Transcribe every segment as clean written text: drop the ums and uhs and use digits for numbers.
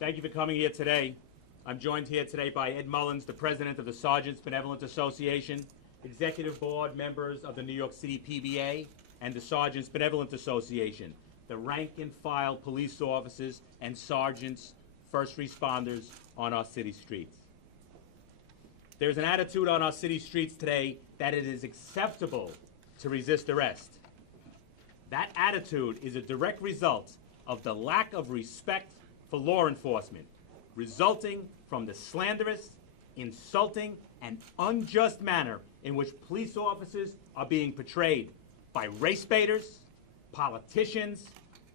Thank you for coming here today. I'm joined here today by Ed Mullins, the president of the Sergeants Benevolent Association, executive board members of the New York City PBA, and the Sergeants Benevolent Association, the rank and file police officers and sergeants, first responders on our city streets. There's an attitude on our city streets today that it is acceptable to resist arrest. That attitude is a direct result of the lack of respect for law enforcement, resulting from the slanderous, insulting, and unjust manner in which police officers are being portrayed by race baiters, politicians,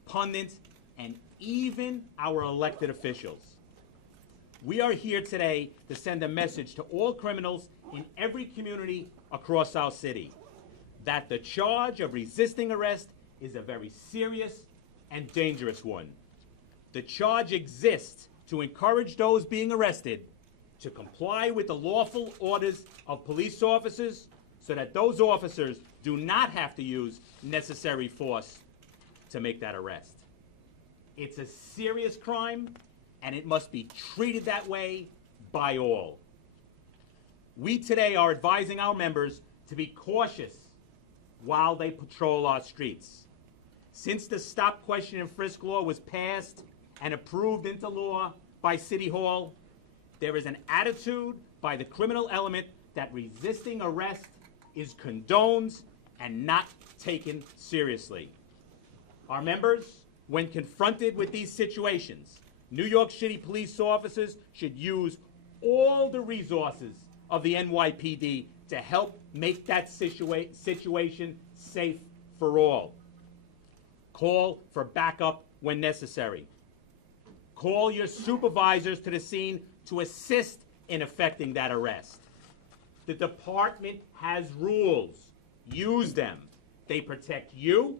pundits, and even our elected officials. We are here today to send a message to all criminals in every community across our city that the charge of resisting arrest is a very serious and dangerous one. The charge exists to encourage those being arrested to comply with the lawful orders of police officers so that those officers do not have to use necessary force to make that arrest. It's a serious crime, and it must be treated that way by all. We today are advising our members to be cautious while they patrol our streets. Since the Stop, Question, and Frisk law was passed and approved into law by City Hall, there is an attitude by the criminal element that resisting arrest is condoned and not taken seriously. Our members, when confronted with these situations, New York City police officers should use all the resources of the NYPD to help make that situation safe for all. Call for backup when necessary. Call your supervisors to the scene to assist in effecting that arrest. The department has rules. Use them. They protect you,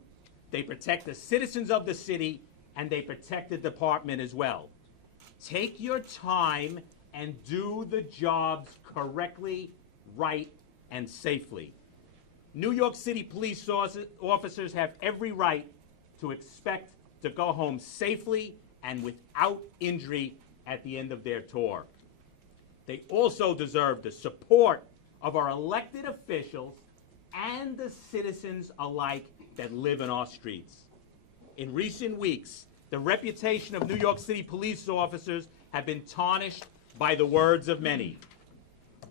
they protect the citizens of the city, and they protect the department as well. Take your time and do the jobs correctly, right, and safely. New York City police officers have every right to expect to go home safely and without injury at the end of their tour. They also deserve the support of our elected officials and the citizens alike that live in our streets. In recent weeks, the reputation of New York City police officers have been tarnished by the words of many.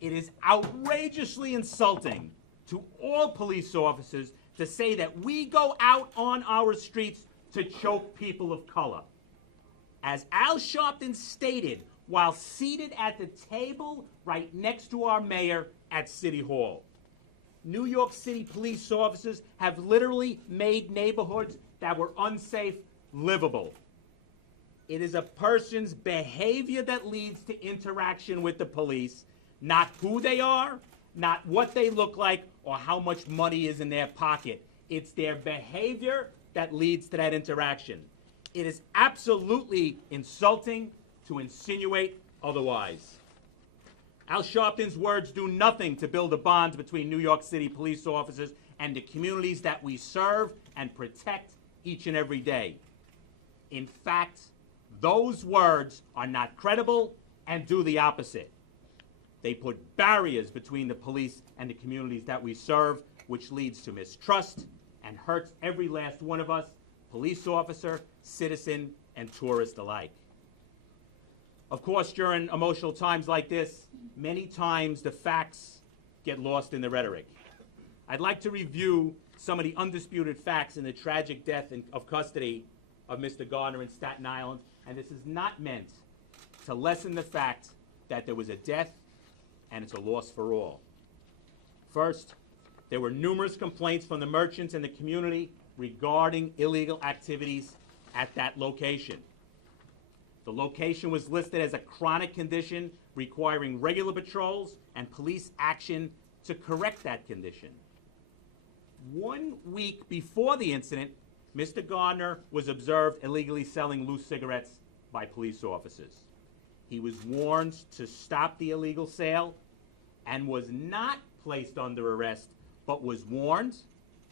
It is outrageously insulting to all police officers to say that we go out on our streets to choke people of color. As Al Sharpton stated while seated at the table right next to our mayor at City Hall, New York City police officers have literally made neighborhoods that were unsafe livable. It is a person's behavior that leads to interaction with the police, not who they are, not what they look like, or how much money is in their pocket. It's their behavior that leads to that interaction. It is absolutely insulting to insinuate otherwise. Al Sharpton's words do nothing to build a bond between New York City police officers and the communities that we serve and protect each and every day. In fact, those words are not credible and do the opposite. They put barriers between the police and the communities that we serve, which leads to mistrust and hurts every last one of us, police officer, citizen, and tourist alike. Of course, during emotional times like this, many times the facts get lost in the rhetoric. I'd like to review some of the undisputed facts in the tragic death of custody of Mr. Garner in Staten Island, and this is not meant to lessen the fact that there was a death and it's a loss for all. First, there were numerous complaints from the merchants and the community regarding illegal activities at that location. The location was listed as a chronic condition requiring regular patrols and police action to correct that condition. 1 week before the incident, Mr. Garner was observed illegally selling loose cigarettes by police officers. He was warned to stop the illegal sale and was not placed under arrest, but was warned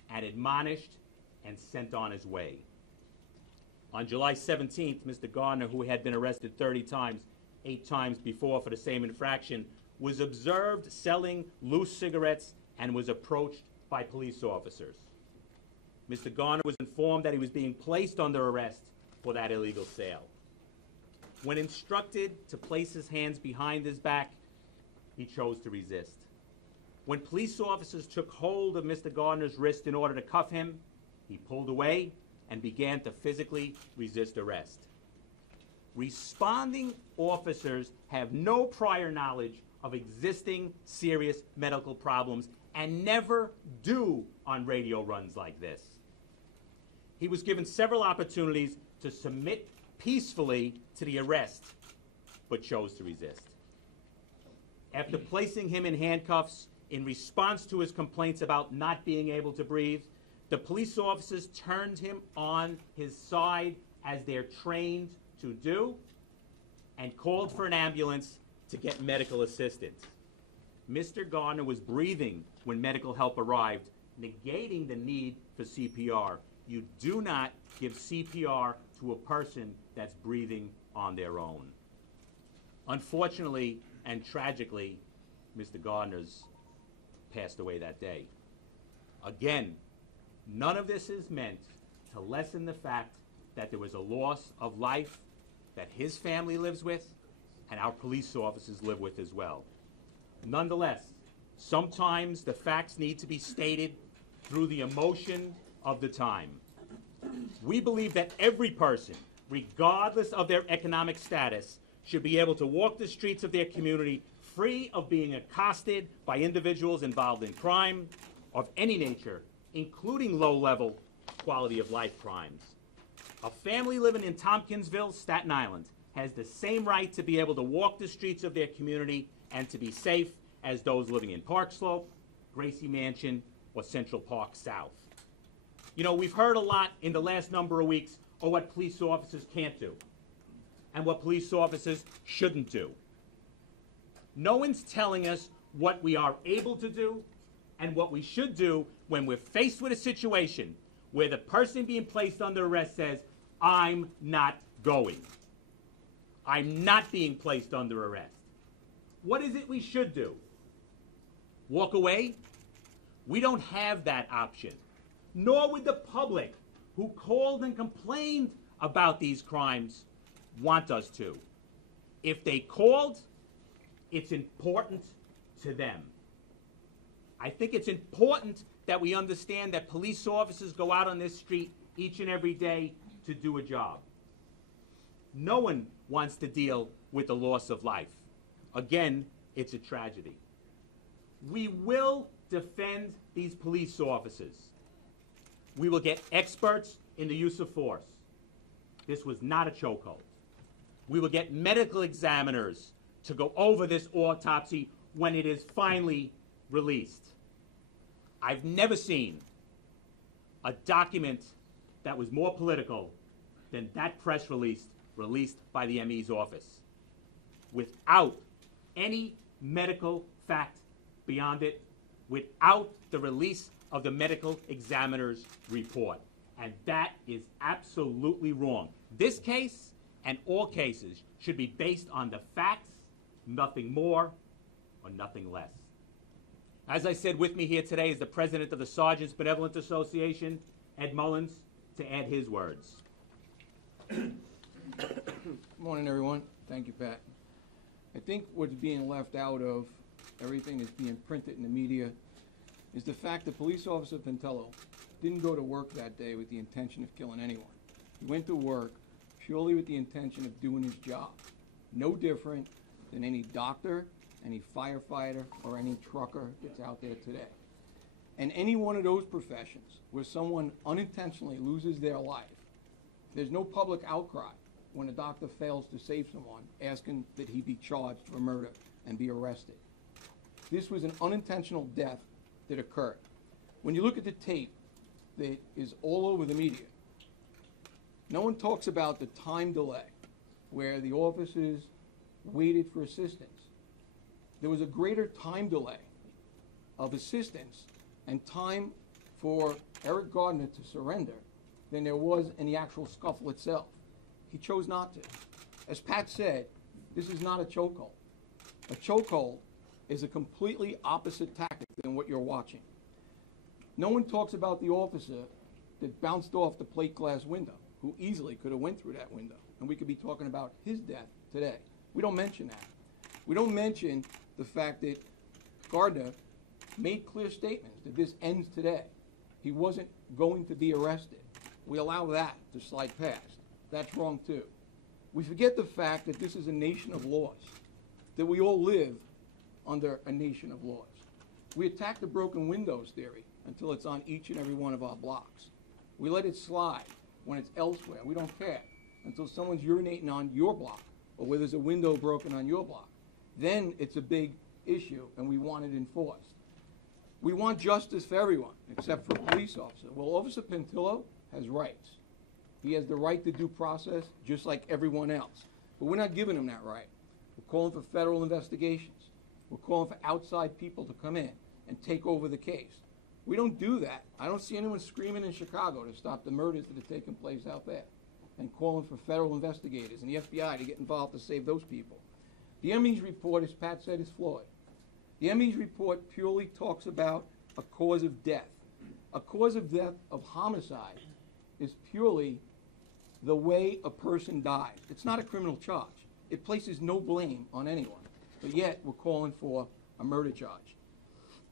and admonished and sent on his way. On July 17th, Mr. Garner, who had been arrested 30 times, 8 times before for the same infraction, was observed selling loose cigarettes and was approached by police officers. Mr. Garner was informed that he was being placed under arrest for that illegal sale. When instructed to place his hands behind his back, he chose to resist. When police officers took hold of Mr. Garner's wrist in order to cuff him, he pulled away and began to physically resist arrest. Responding officers have no prior knowledge of existing serious medical problems and never do on radio runs like this. He was given several opportunities to submit peacefully to the arrest, but chose to resist. After placing him in handcuffs in response to his complaints about not being able to breathe, the police officers turned him on his side as they're trained to do and called for an ambulance to get medical assistance. Mr. Garner was breathing when medical help arrived, negating the need for CPR. You do not give CPR to a person that's breathing on their own. Unfortunately and tragically, Mr. Garner's passed away that day. Again, none of this is meant to lessen the fact that there was a loss of life that his family lives with and our police officers live with as well. Nonetheless, sometimes the facts need to be stated through the emotion of the time. We believe that every person, regardless of their economic status, should be able to walk the streets of their community free of being accosted by individuals involved in crime of any nature, including low-level quality of life crimes. A family living in Tompkinsville, Staten Island, has the same right to be able to walk the streets of their community and to be safe as those living in Park Slope, Gracie Mansion, or Central Park South. You know, we've heard a lot in the last number of weeks of what police officers can't do and what police officers shouldn't do. No one's telling us what we are able to do and what we should do when we're faced with a situation where the person being placed under arrest says, I'm not going. I'm not being placed under arrest. What is it we should do? Walk away? We don't have that option. Nor would the public who called and complained about these crimes want us to. If they called, it's important to them. I think it's important that we understand that police officers go out on this street each and every day to do a job. No one wants to deal with the loss of life. Again, it's a tragedy. We will defend these police officers. We will get experts in the use of force. This was not a chokehold. We will get medical examiners to go over this autopsy when it is finally released. I've never seen a document that was more political than that press release released by the ME's office, without any medical fact beyond it, without the release of the medical examiner's report. And that is absolutely wrong. This case and all cases should be based on the facts, nothing more or nothing less. As I said, with me here today is the president of the Sergeants Benevolent Association, Ed Mullins, to add his words. Morning, everyone. Thank you, Pat. I think what's being left out of everything that's being printed in the media is the fact that Police Officer Pintello didn't go to work that day with the intention of killing anyone. He went to work purely with the intention of doing his job. No different than any doctor, any firefighter, or any trucker that's out there today. And any one of those professions where someone unintentionally loses their life, there's no public outcry when a doctor fails to save someone, asking that he be charged for murder and be arrested. This was an unintentional death that occurred. When you look at the tape that is all over the media, no one talks about the time delay where the officers waited for assistance. There was a greater time delay of assistance and time for Eric Garner to surrender than there was in the actual scuffle itself. He chose not to. As Pat said, this is not a chokehold. A chokehold is a completely opposite tactic than what you're watching. No one talks about the officer that bounced off the plate glass window, who easily could have went through that window, and we could be talking about his death today. We don't mention that. We don't mention the fact that Gardner made clear statements that this ends today. He wasn't going to be arrested. We allow that to slide past. That's wrong too. We forget the fact that this is a nation of laws, that we all live under a nation of laws. We attack the broken windows theory until it's on each and every one of our blocks. We let it slide when it's elsewhere. We don't care until someone's urinating on your block or where there's a window broken on your block. Then it's a big issue and we want it enforced. We want justice for everyone except for a police officer. Well, Officer Pentillo has rights. He has the right to due process just like everyone else. But we're not giving him that right. We're calling for federal investigations. We're calling for outside people to come in and take over the case. We don't do that. I don't see anyone screaming in Chicago to stop the murders that are taking place out there and calling for federal investigators and the FBI to get involved to save those people. The ME's report, as Pat said, is flawed. The ME's report purely talks about a cause of death. A cause of death of homicide is purely the way a person died. It's not a criminal charge. It places no blame on anyone, but yet we're calling for a murder charge.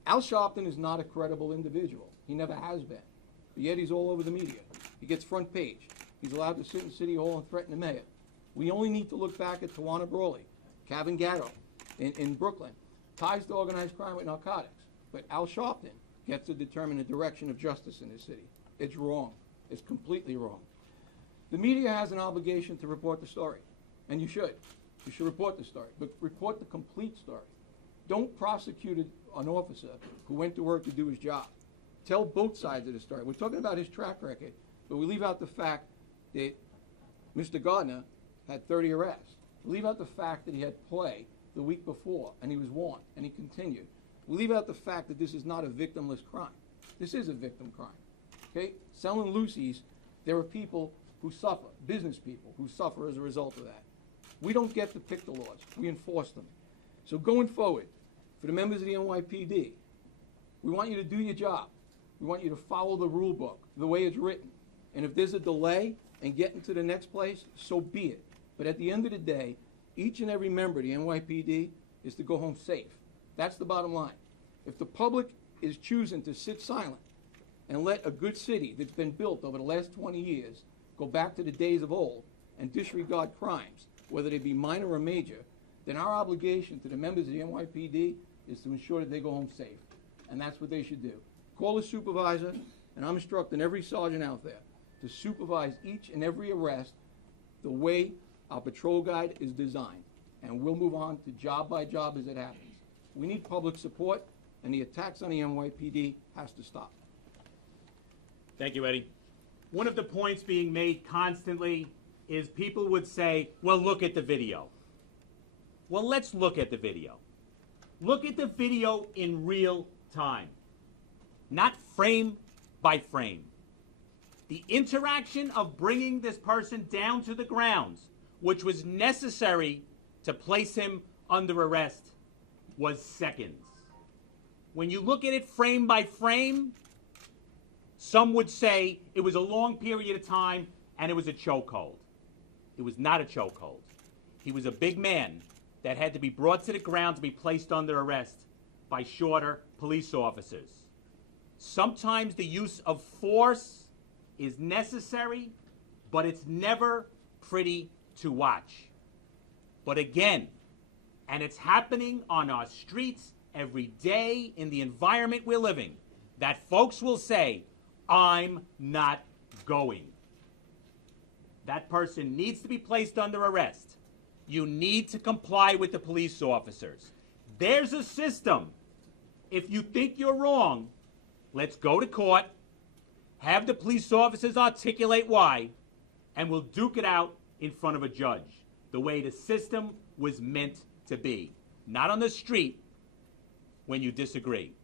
Al Sharpton is not a credible individual. He never has been, but yet he's all over the media. He gets front page. He's allowed to sit in City Hall and threaten the mayor. We only need to look back at Tawana Brawley, Kevin Gatto in Brooklyn, ties to organized crime with narcotics. But Al Sharpton gets to determine the direction of justice in this city. It's wrong. It's completely wrong. The media has an obligation to report the story, and you should. You should report the story, but report the complete story. Don't prosecute an officer who went to work to do his job. Tell both sides of the story. We're talking about his track record, but we leave out the fact that Mr. Gardner had 30 arrests. We leave out the fact that he had play the week before, and he was warned, and he continued. We leave out the fact that this is not a victimless crime. This is a victim crime. Okay? Selling loosies, there are people who suffer, business people who suffer as a result of that. We don't get to pick the laws. We enforce them. So going forward, for the members of the NYPD, we want you to do your job. We want you to follow the rule book, the way it's written. And if there's a delay in getting to the next place, so be it. But at the end of the day, each and every member of the NYPD is to go home safe. That's the bottom line. If the public is choosing to sit silent and let a good city that's been built over the last 20 years go back to the days of old and disregard crimes, whether they be minor or major, then our obligation to the members of the NYPD is to ensure that they go home safe. And that's what they should do. Call the supervisor, and I'm instructing every sergeant out there to supervise each and every arrest the way our patrol guide is designed. And we'll move on to job by job as it happens. We need public support, and the attacks on the NYPD has to stop. Thank you, Eddie. One of the points being made constantly is people would say, well, look at the video. Well, let's look at the video. Look at the video in real time, not frame by frame. The interaction of bringing this person down to the grounds, which was necessary to place him under arrest, was seconds. When you look at it frame by frame, some would say it was a long period of time and it was a chokehold. It was not a chokehold. He was a big man that had to be brought to the ground to be placed under arrest by shorter police officers. Sometimes the use of force is necessary, but it's never pretty to watch. But again, and it's happening on our streets every day in the environment we're living, that folks will say, I'm not going. That person needs to be placed under arrest. You need to comply with the police officers. There's a system. If you think you're wrong, let's go to court, have the police officers articulate why, and we'll duke it out in front of a judge, the way the system was meant to be. Not on the street when you disagree.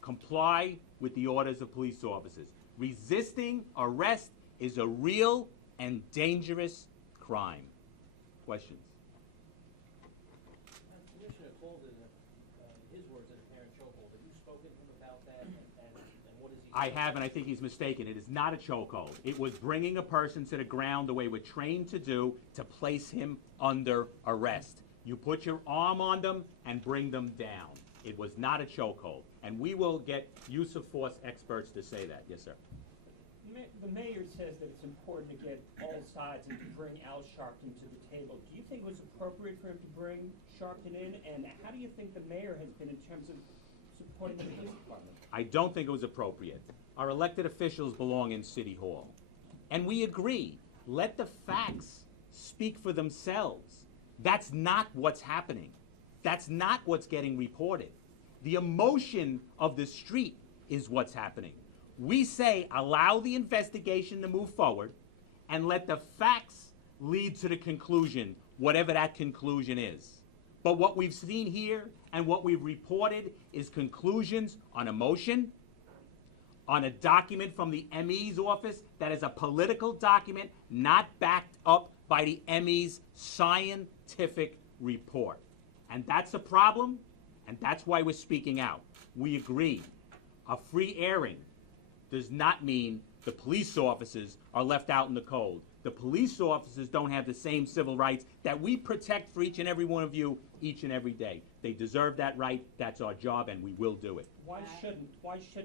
Comply with the orders of police officers. Resisting arrest is a real and dangerous crime. Questions? Commissioner called it, his words, an apparent chokehold. Have you spoken to him about that, and what is he? I have, and I think he's mistaken. It is not a chokehold. It was bringing a person to the ground the way we're trained to do to place him under arrest. You put your arm on them and bring them down. It was not a chokehold. And we will get use of force experts to say that. Yes, sir. The mayor says that it's important to get all sides and to bring Al Sharpton to the table. Do you think it was appropriate for him to bring Sharpton in? And how do you think the mayor has been in terms of supporting the police department? I don't think it was appropriate. Our elected officials belong in City Hall. And we agree. Let the facts speak for themselves. That's not what's happening. That's not what's getting reported. The emotion of the street is what's happening. We say allow the investigation to move forward and let the facts lead to the conclusion, whatever that conclusion is. But what we've seen here and what we've reported is conclusions on emotion, on a document from the ME's office that is a political document not backed up by the ME's scientific report. And that's a problem, and that's why we're speaking out. We agree. A free airing does not mean the police officers are left out in the cold. The police officers don't have the same civil rights that we protect for each and every one of you each and every day. They deserve that right. That's our job, and we will do it. Why shouldn't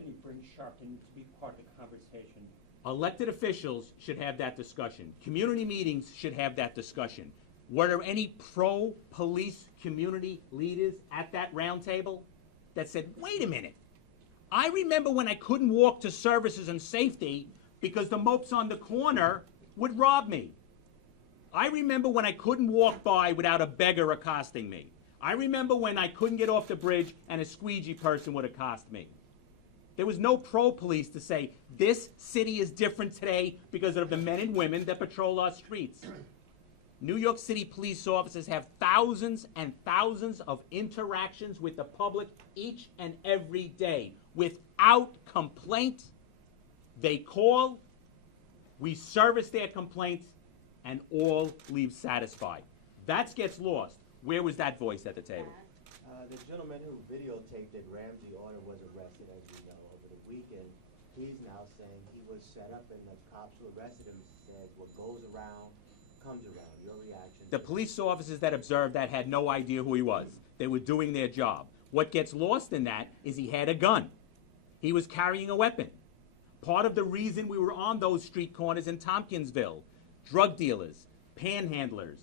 we bring Sharpton to be part of the conversation? Elected officials should have that discussion. Community meetings should have that discussion. Were there any pro-police community leaders at that roundtable that said, wait a minute, I remember when I couldn't walk to services and safety because the mopes on the corner would rob me. I remember when I couldn't walk by without a beggar accosting me. I remember when I couldn't get off the bridge and a squeegee person would accost me. There was no pro-police to say, this city is different today because of the men and women that patrol our streets. New York City police officers have thousands and thousands of interactions with the public each and every day. Without complaint, they call, we service their complaints, and all leave satisfied. That gets lost. Where was that voice at the table? The gentleman who videotaped it, Ramsey Order, was arrested, as you know, over the weekend. He's now saying he was set up and the cops who arrested him said what goes around comes around. Your reaction? The police officers that observed that had no idea who he was. They were doing their job. What gets lost in that is he had a gun. He was carrying a weapon. Part of the reason we were on those street corners in Tompkinsville, drug dealers, panhandlers,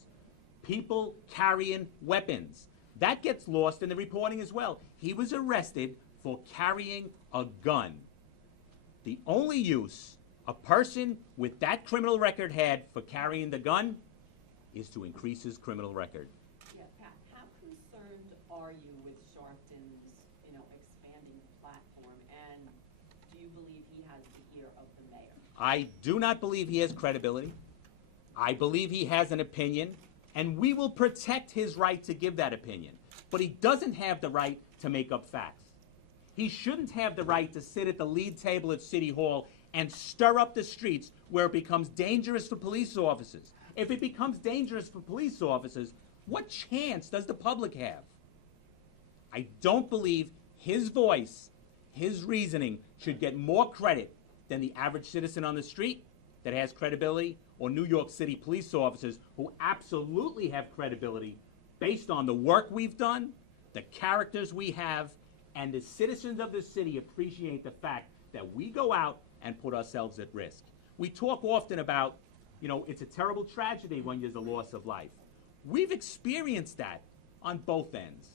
people carrying weapons. That gets lost in the reporting as well. He was arrested for carrying a gun. The only use a person with that criminal record had for carrying the gun is to increase his criminal record. Yeah, Pat, how concerned are you with Sharpton's, expanding platform, and do you believe he has the ear of the mayor? I do not believe he has credibility. I believe he has an opinion, and we will protect his right to give that opinion. But he doesn't have the right to make up facts. He shouldn't have the right to sit at the lead table at City Hall and stir up the streets where it becomes dangerous for police officers. If it becomes dangerous for police officers, what chance does the public have? I don't believe his voice, his reasoning, should get more credit than the average citizen on the street that has credibility, or New York City police officers who absolutely have credibility based on the work we've done, the characters we have, and the citizens of the city appreciate the fact that we go out and put ourselves at risk. We talk often about, it's a terrible tragedy when there's a loss of life. We've experienced that on both ends.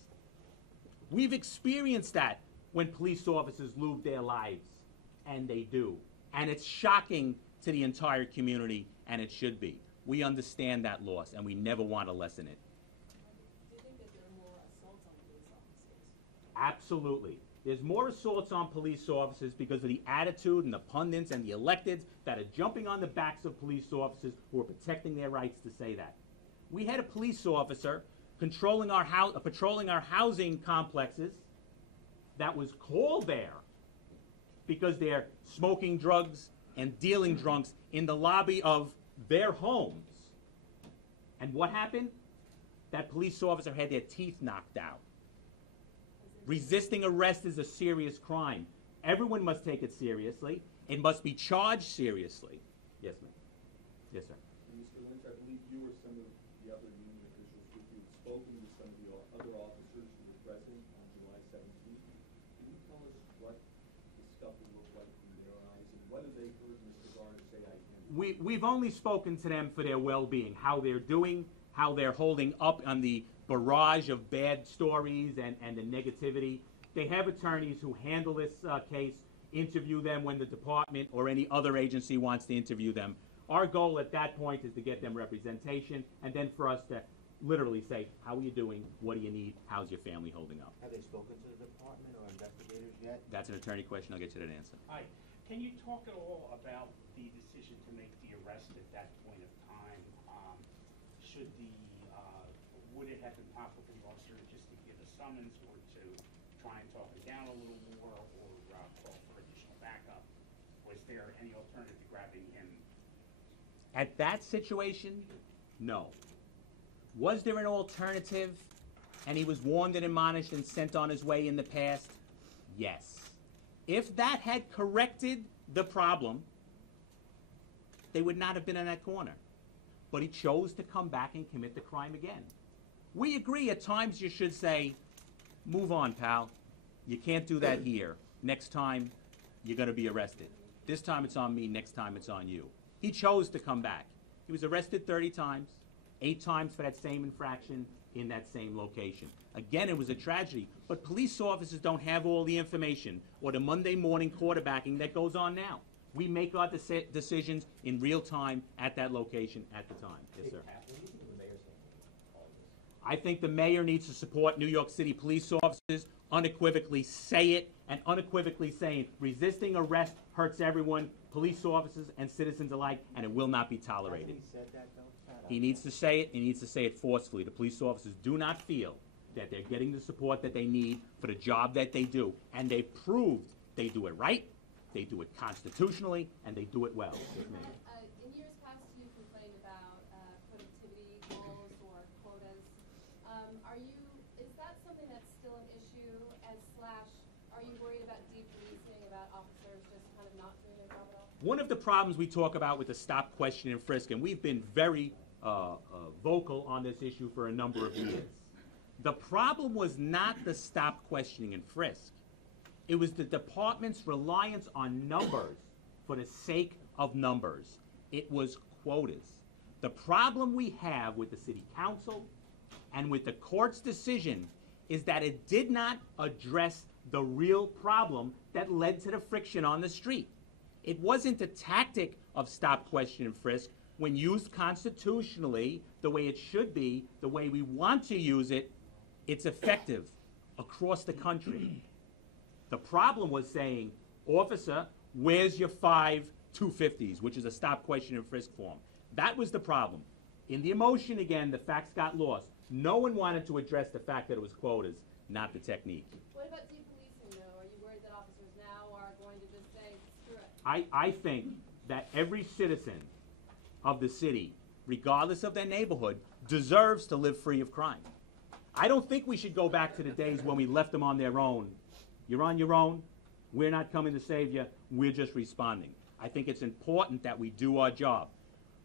We've experienced that when police officers lose their lives, and they do. And it's shocking to the entire community, and it should be. We understand that loss, and we never want to lessen it. Do you think that there are more assaults on police officers? Absolutely. There's more assaults on police officers because of the attitude and the pundits and the electeds that are jumping on the backs of police officers who are protecting their rights to say that. We had a police officer patrolling our housing complexes that was called there because they're smoking drugs and dealing drunks in the lobby of their homes. And what happened? That police officer had their teeth knocked out. Resisting arrest is a serious crime. Everyone must take it seriously. It must be charged seriously. Yes, ma'am. Yes, sir. Mr. Lynch, I believe you or some of the other union officials with you had spoken with some of the other officers who were present on July 17th. Can you tell us what the scuffle looked like from their eyes and whether they heard Mr. Garner say, I can't? We've only spoken to them for their well-being, how they're doing, how they're holding up on the barrage of bad stories and the negativity. They have attorneys who handle this case, interview them when the department or any other agency wants to interview them. Our goal at that point is to get them representation and then for us to literally say, how are you doing? What do you need? How's your family holding up? Have they spoken to the department or investigators yet? That's an attorney question. I'll get you that answer. Hi, can you talk at all about the decision to make the arrest at that point of time? Would it have been possible for the officer just to give a summons or to try and talk it down a little more or call for additional backup? Was there any alternative to grabbing him? At that situation, no. Was there an alternative and he was warned and admonished and sent on his way in the past? Yes. If that had corrected the problem, they would not have been in that corner. But he chose to come back and commit the crime again. We agree at times you should say, move on, pal. You can't do that here. Next time, you're going to be arrested. This time it's on me, next time it's on you. He chose to come back. He was arrested 30 times, 8 times for that same infraction in that same location. Again, it was a tragedy, but police officers don't have all the information or the Monday morning quarterbacking that goes on now. We make our decisions in real time at that location at the time. Yes, sir. I think the mayor needs to support New York City police officers, unequivocally say it, and unequivocally saying resisting arrest hurts everyone, police officers and citizens alike, and it will not be tolerated. Hasn't he said that, though? He needs to say it, he needs to say it forcefully. The police officers do not feel that they're getting the support that they need for the job that they do, and they proved they do it right, they do it constitutionally, and they do it well. Yes, ma'am. In years past, you complained about productivity goals or quotas. Is that something that's still an issue, and are you worried about depolicing, about officers just kind of not doing their job at all? One of the problems we talk about with the stop, question, and frisk, and we've been very vocal on this issue for a number of years. The problem was not the stop, questioning, and frisk. It was the department's reliance on numbers for the sake of numbers. It was quotas. The problem we have with the city council and with the court's decision is that it did not address the real problem that led to the friction on the street. It wasn't a tactic of stop, question, and frisk when used constitutionally the way it should be, the way we want to use it. It's effective across the country. The problem was saying, officer, where's your 5 250s, which is a stop, question, and frisk form. That was the problem. In the emotion, again, the facts got lost. No one wanted to address the fact that it was quotas, not the technique. What about depolicing, though? Are you worried that officers now are going to just say, screw it? I think that every citizen of the city, regardless of their neighborhood, deserves to live free of crime. I don't think we should go back to the days when we left them on their own. You're on your own. We're not coming to save you. We're just responding. I think it's important that we do our job.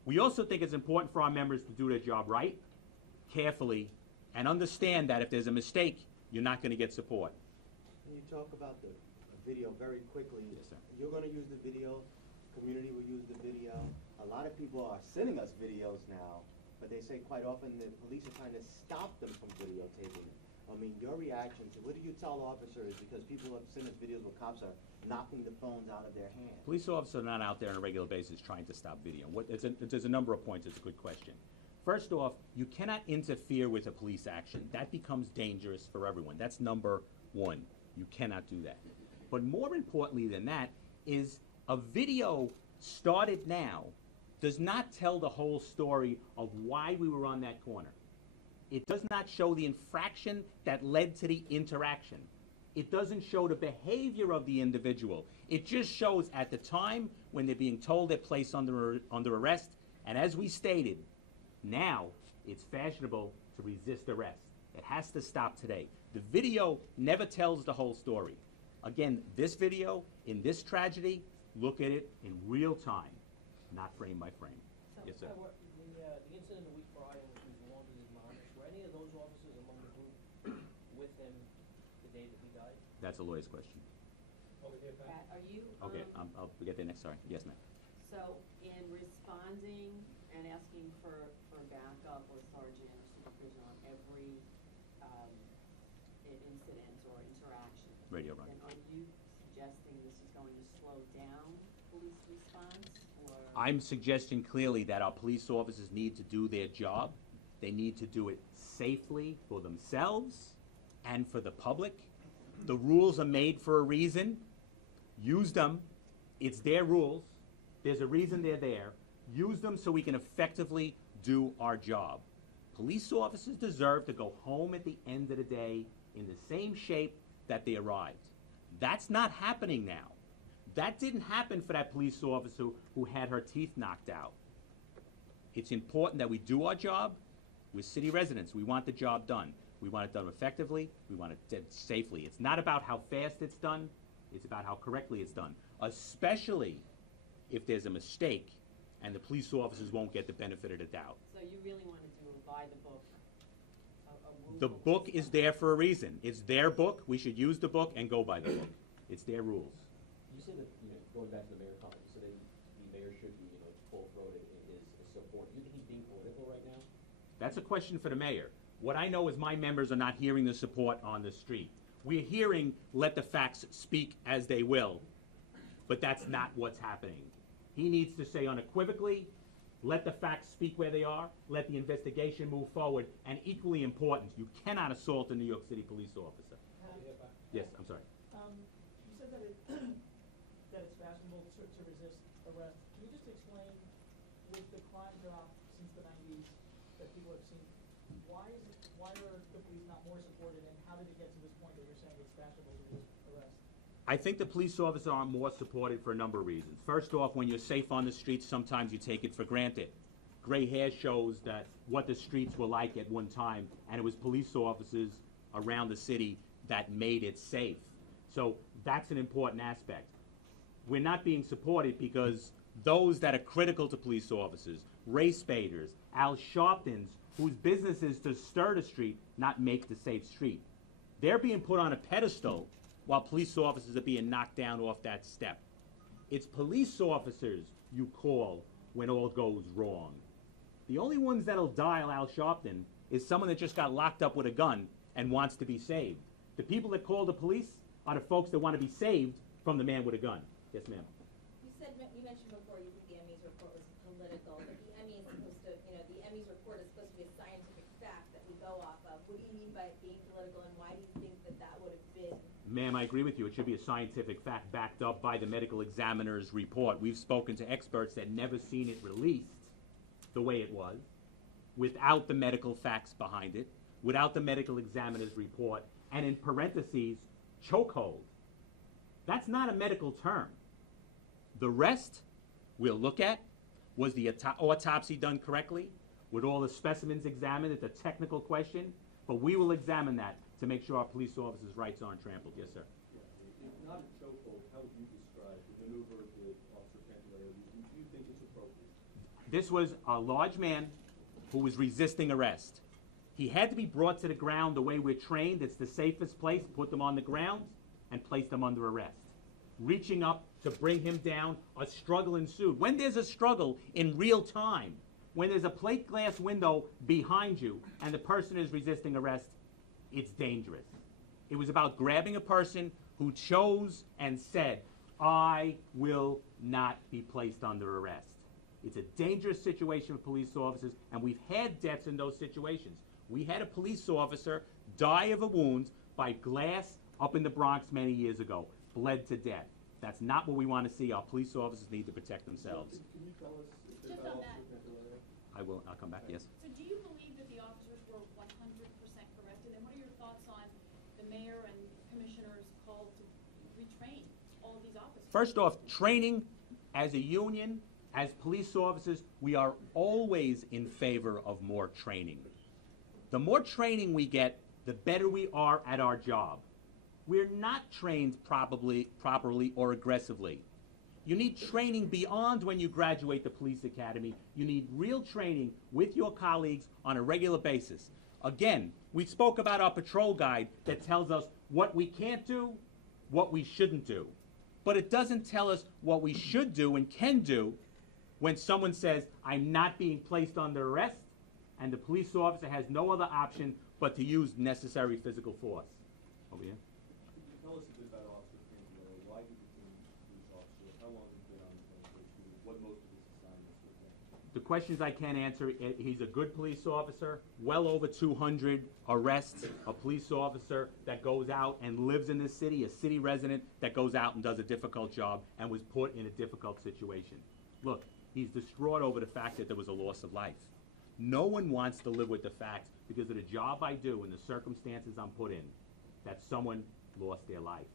We also think it's important for our members to do their job right, carefully, and understand that if there's a mistake, you're not going to get support. Can you talk about the video very quickly? Yes, sir. You're going to use the video. Community will use the video. A lot of people are sending us videos now, but they say quite often the police are trying to stop them from videotaping it. I mean, your reaction to what do you tell officers? Because people have sent us videos where cops are knocking the phones out of their hands. Police officers are not out there on a regular basis trying to stop video. There's a number of points. It's a good question. First off, you cannot interfere with a police action. That becomes dangerous for everyone. That's number one. You cannot do that. But more importantly than that is a video started now does not tell the whole story of why we were on that corner. It does not show the infraction that led to the interaction. It doesn't show the behavior of the individual. It just shows at the time when they're being told they're placed under arrest. And as we stated, now it's fashionable to resist arrest. It has to stop today. The video never tells the whole story. Again, this video, in this tragedy, look at it in real time, not frame by frame. Yes, sir. The incident a week prior, which was wounded and admonished, were any of those officers among the group with him the day that he died? That's a lawyer's question. Over here, Pat, are you? Okay, I'll get there next. Sorry. Yes, ma'am. So in responding and asking for backup or sergeant or supervision on every incident or interaction, Radio run. then are you suggesting this is going to slow down police response, or? I'm suggesting clearly that our police officers need to do their job. They need to do it safely for themselves and for the public. The rules are made for a reason. Use them. It's their rules. There's a reason they're there. Use them so we can effectively do our job. Police officers deserve to go home at the end of the day in the same shape that they arrived. That's not happening now. That didn't happen for that police officer who had her teeth knocked out. It's important that we do our job. We're city residents. We want the job done. We want it done effectively. We want it done safely. It's not about how fast it's done. It's about how correctly it's done, especially if there's a mistake and the police officers won't get the benefit of the doubt. So you really want to do a by the book? The book is there for a reason. It's their book. We should use the book and go by the book. It's their rules. You said that, going back to the mayor comment, you said that the mayor should be, full-throated in his support. Do you think he's being political right now? That's a question for the mayor. What I know is my members are not hearing the support on the street. We're hearing let the facts speak as they will, but that's not what's happening. He needs to say unequivocally, let the facts speak where they are, let the investigation move forward, and equally important, you cannot assault a New York City police officer. Yes, I'm sorry. You said that that it's fashionable to resist arrest. Can you just explain, with the crime drop since the 90s that people have seen, why are the police not more supported, and how did it get to this point that you're saying it's fashionable to resist arrest? I think the police officers are more supported for a number of reasons. First off, when you're safe on the streets, sometimes you take it for granted. Gray hair shows that what the streets were like at one time, and it was police officers around the city that made it safe. So that's an important aspect. We're not being supported because those that are critical to police officers, race baiters, Al Sharptons, whose business is to stir the street, not make the safe street. They're being put on a pedestal while police officers are being knocked down off that step. It's police officers you call when all goes wrong. The only ones that'll dial Al Sharpton is someone that just got locked up with a gun and wants to be saved. The people that call the police are the folks that want to be saved from the man with a gun. Yes, ma'am. You mentioned before you think the Emmys report was political, but the Emmys supposed to, the Emmys report is supposed to be a scientific fact that we go off of. What do you mean by it being political, and why do you think that that would have been? Ma'am, I agree with you. It should be a scientific fact backed up by the medical examiner's report. We've spoken to experts that never seen it released the way it was, without the medical facts behind it, without the medical examiner's report, and in parentheses, chokehold. That's not a medical term. The rest we'll look at. Was the autopsy done correctly? With all the specimens examined? It's a technical question, but we will examine that to make sure our police officers' rights aren't trampled. Yes, sir. Yeah, if not a chokehold, how would you describe the maneuver that Officer Cantillero used? Do you think it's appropriate? This was a large man who was resisting arrest. He had to be brought to the ground the way we're trained. It's the safest place. Put them on the ground and place them under arrest. Reaching up to bring him down, a struggle ensued. When there's a struggle in real time, when there's a plate glass window behind you and the person is resisting arrest, it's dangerous. It was about grabbing a person who chose and said, I will not be placed under arrest. It's a dangerous situation for police officers, and we've had deaths in those situations. We had a police officer die of a wound by glass up in the Bronx many years ago, bled to death. That's not what we want to see. Our police officers need to protect themselves. Can you tell us if Just that on Officer that. Cantillero? I'll come back, yes. So do you believe that the officers were 100% correct? And then what are your thoughts on the mayor and commissioner's call to retrain all of these officers? First off, training as a union, as police officers, we are always in favor of more training. The more training we get, the better we are at our job. We're not trained properly or aggressively. You need training beyond when you graduate the police academy. You need real training with your colleagues on a regular basis. Again, we spoke about our patrol guide that tells us what we can't do, what we shouldn't do. But it doesn't tell us what we should do and can do when someone says, I'm not being placed under arrest, and the police officer has no other option but to use necessary physical force. Over here. Tell us a bit about officer training. Why did you become police officer? How long have you been on the force? What most of his assignments were then? The questions I can't answer, he's a good police officer, well over 200 arrests, a police officer that goes out and lives in this city, a city resident that goes out and does a difficult job and was put in a difficult situation. Look, he's distraught over the fact that there was a loss of life. No one wants to live with the fact, because of the job I do and the circumstances I'm put in, that someone lost their life.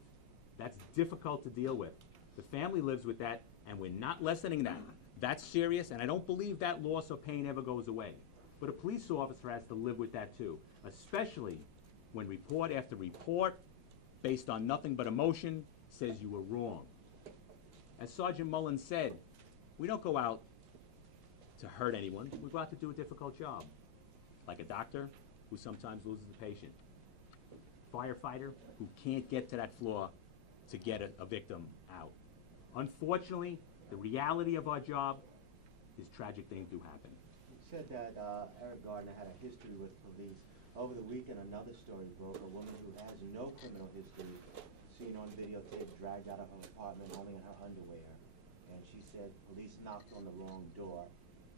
That's difficult to deal with. The family lives with that, and we're not lessening that. That's serious, and I don't believe that loss or pain ever goes away. But a police officer has to live with that too, especially when report after report, based on nothing but emotion, says you were wrong. As Sergeant Mullins said, we don't go out to hurt anyone. We go out to do a difficult job. Like a doctor who sometimes loses a patient. Firefighter who can't get to that floor to get a victim out. Unfortunately, the reality of our job is tragic things do happen. You said that Eric Garner had a history with police. Over the weekend, another story broke. A woman who has no criminal history, seen on videotape, dragged out of her apartment only in her underwear. And she said police knocked on the wrong door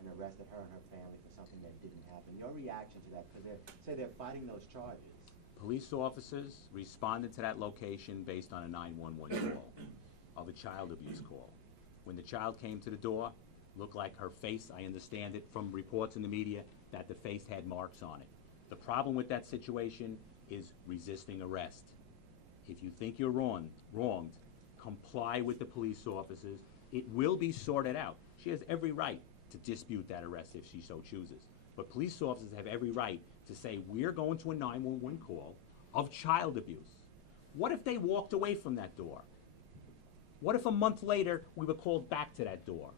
and arrested her and her family for something that didn't happen. Your reaction to that, because they say they're fighting those charges. Police officers responded to that location based on a 911 call of a child abuse call. When the child came to the door, looked like her face, I understand it from reports in the media, that the face had marks on it. The problem with that situation is resisting arrest. If you think you're wronged, comply with the police officers. It will be sorted out. She has every right to dispute that arrest if she so chooses. But police officers have every right to say, we're going to a 911 call of child abuse. What if they walked away from that door? What if a month later we were called back to that door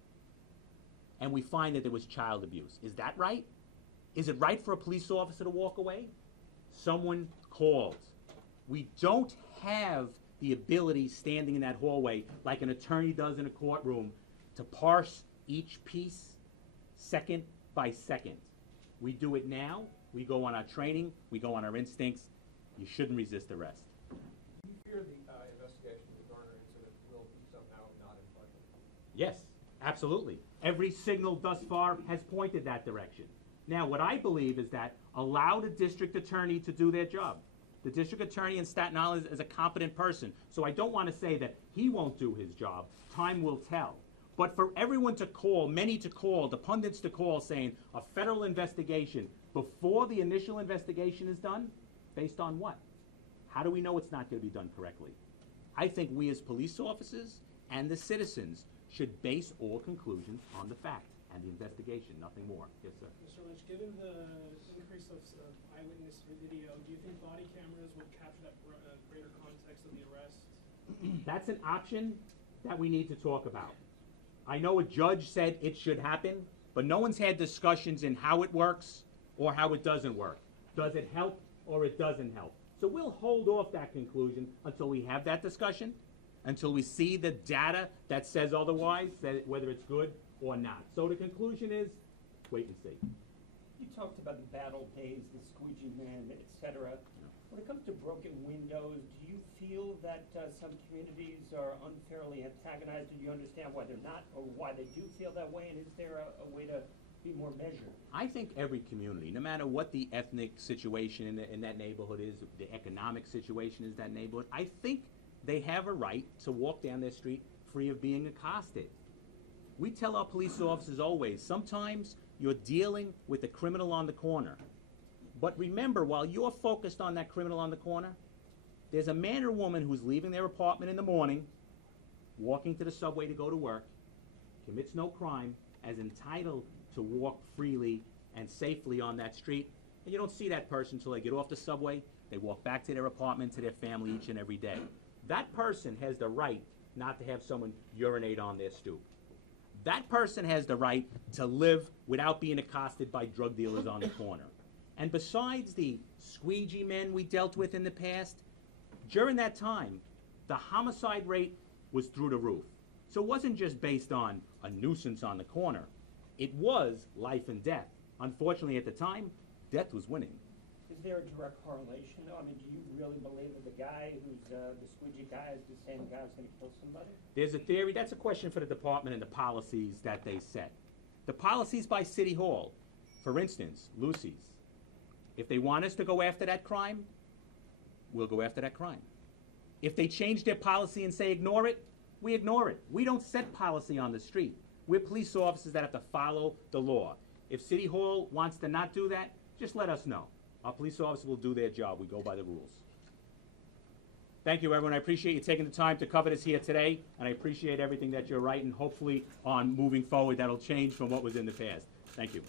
and we find that there was child abuse? Is that right? Is it right for a police officer to walk away? Someone called. We don't have the ability standing in that hallway like an attorney does in a courtroom to parse each piece second by second. We do it now. We go on our training. We go on our instincts. You shouldn't resist arrest. Do you fear the investigation of the Garner incident will be somehow not impartial? Yes, absolutely. Every signal thus far has pointed that direction. Now, what I believe is that allow the district attorney to do their job. The district attorney in Staten Island is a competent person, so I don't want to say that he won't do his job. Time will tell. But for everyone to call, many to call, the pundits to call saying a federal investigation before the initial investigation is done, based on what? How do we know it's not going to be done correctly? I think we as police officers and the citizens should base all conclusions on the fact and the investigation, nothing more. Yes, sir. Mr. Lynch, given the increase of eyewitness video, do you think body cameras would capture that greater context of the arrest? That's an option that we need to talk about. I know a judge said it should happen, but no one's had discussions in how it works or how it doesn't work. Does it help or it doesn't help? So we'll hold off that conclusion until we have that discussion, until we see the data that says otherwise, that whether it's good or not. So the conclusion is, wait and see. You talked about the battle days, the squeegee man, etc. When it comes to broken windows, do you feel that some communities are unfairly antagonized? Do you understand why they're not, or why they do feel that way? And is there a way to be more measured? I think every community, no matter what the ethnic situation in that neighborhood is, the economic situation is that neighborhood, I think they have a right to walk down their street free of being accosted. We tell our police officers always, sometimes you're dealing with a criminal on the corner. But remember, while you're focused on that criminal on the corner, There's a man or woman who's leaving their apartment in the morning, walking to the subway to go to work, commits no crime, as entitled to walk freely and safely on that street, and you don't see that person until they get off the subway, they walk back to their apartment, to their family each and every day. That person has the right not to have someone urinate on their stoop. That person has the right to live without being accosted by drug dealers on the corner. And besides the squeegee men we dealt with in the past, during that time, the homicide rate was through the roof. So it wasn't just based on a nuisance on the corner. It was life and death. Unfortunately, at the time, death was winning. Is there a direct correlation? I mean, do you really believe that the guy who's the squeegee guy is the same guy who's going to kill somebody? There's a theory. That's a question for the department and the policies that they set. The policies by City Hall, for instance, Lucy's, if they want us to go after that crime, we'll go after that crime. If they change their policy and say ignore it, we ignore it. We don't set policy on the street. We're police officers that have to follow the law. If City Hall wants to not do that, just let us know. Our police officers will do their job. We go by the rules. Thank you, everyone. I appreciate you taking the time to cover this here today, and I appreciate everything that you're writing. Hopefully, on moving forward, that'll change from what was in the past. Thank you.